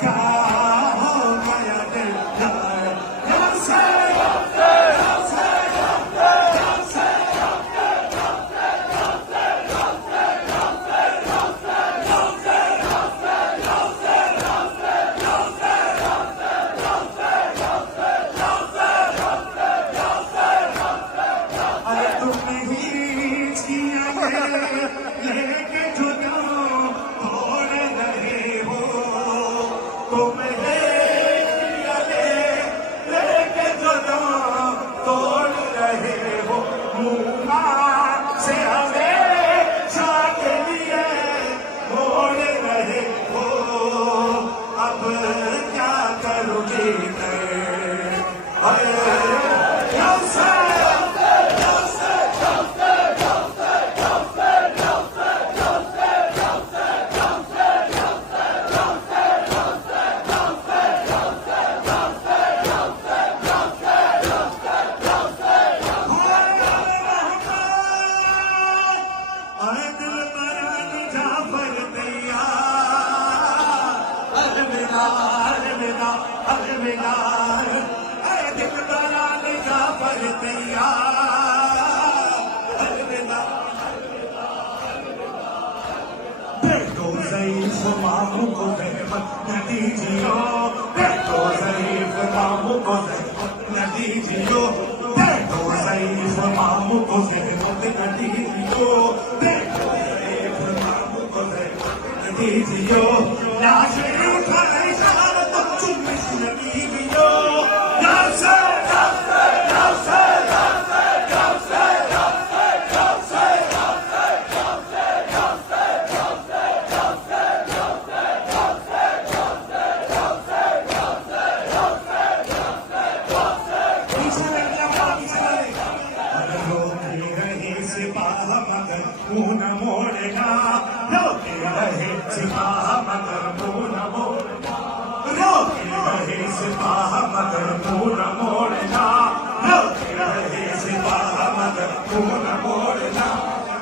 का दीजियो, देखो ज़रीफ़ मामू को ज़हमत न दीजियो, देखो ज़रीफ़ मामू को ज़हमत न दीजियो, देखो ज़रीफ़ मामू को ज़हमत न दीजियो, लाशें उठा नहीं शहादत चुम्मिश न दीजियो, लाशें मुँह न मोड़ना, रोके रहे सिपाह मगर मुँह न मोड़ना, रोके रहे सिपाह मगर मुँह न मोड़ना, रोके रहे सिपाह मगर मुँह न मोड़ना,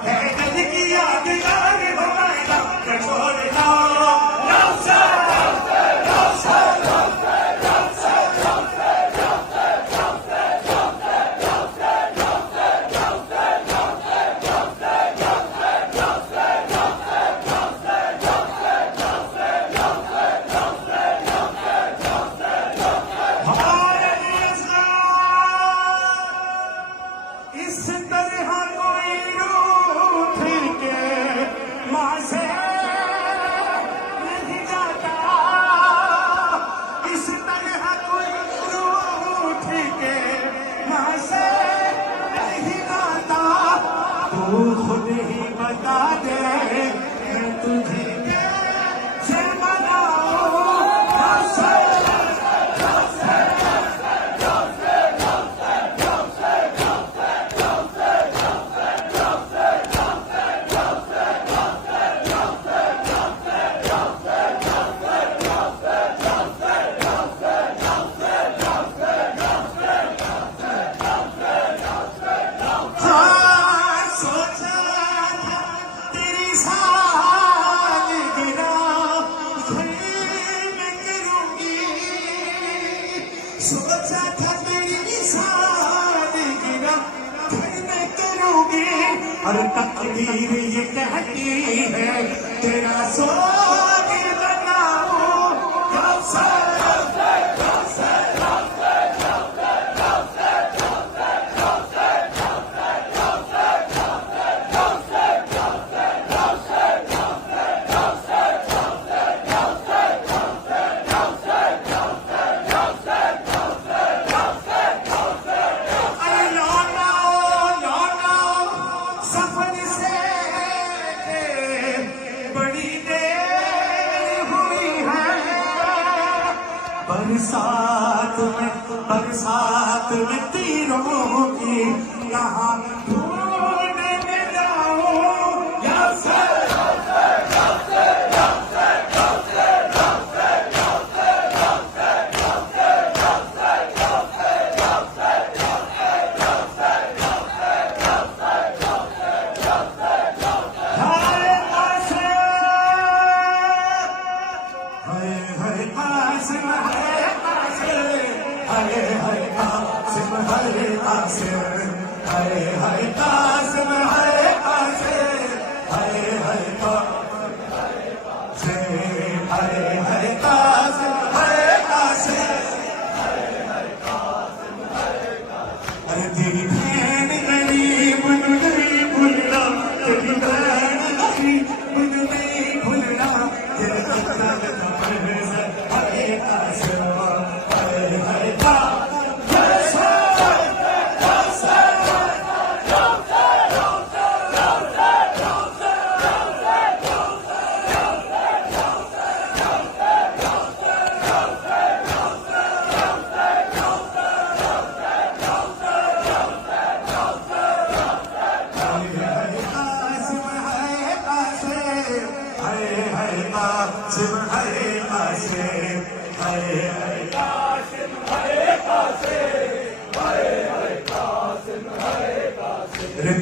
है दिल की आग यार भगाना न छोड़ना, इस तरह कोई रूठ के माँ से नहीं जाता, इस तरह कोई रूठ के माँ से नहीं जाता, तू खुद ही बता दे मैं तुझे कैसे मनाऊं, सोचा था तेरी सादगिरा फिर मैं करूँगी, और तकदीर ये कहती है तेरा सोग बनाऊं, कौसर बरसात में तीरों की कहाँ ढूंढने जाऊं, हरे हरे कासिम हरे कासिम हरे हरे कासिम हरे हरे कासिम हरे कासिम अरे तेरी बहन गरीब नहीं भूलना, तेरी बहन गरीब नहीं भूलना, तेरे हरे कासिम हरे हरे कासिम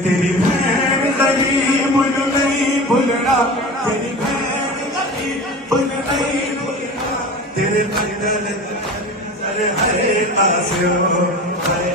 तेरी बहन गरीब नहीं भूलना, तेरी बहन गरीब नहीं भूलना, तेरे बदल हरे कासिम हरे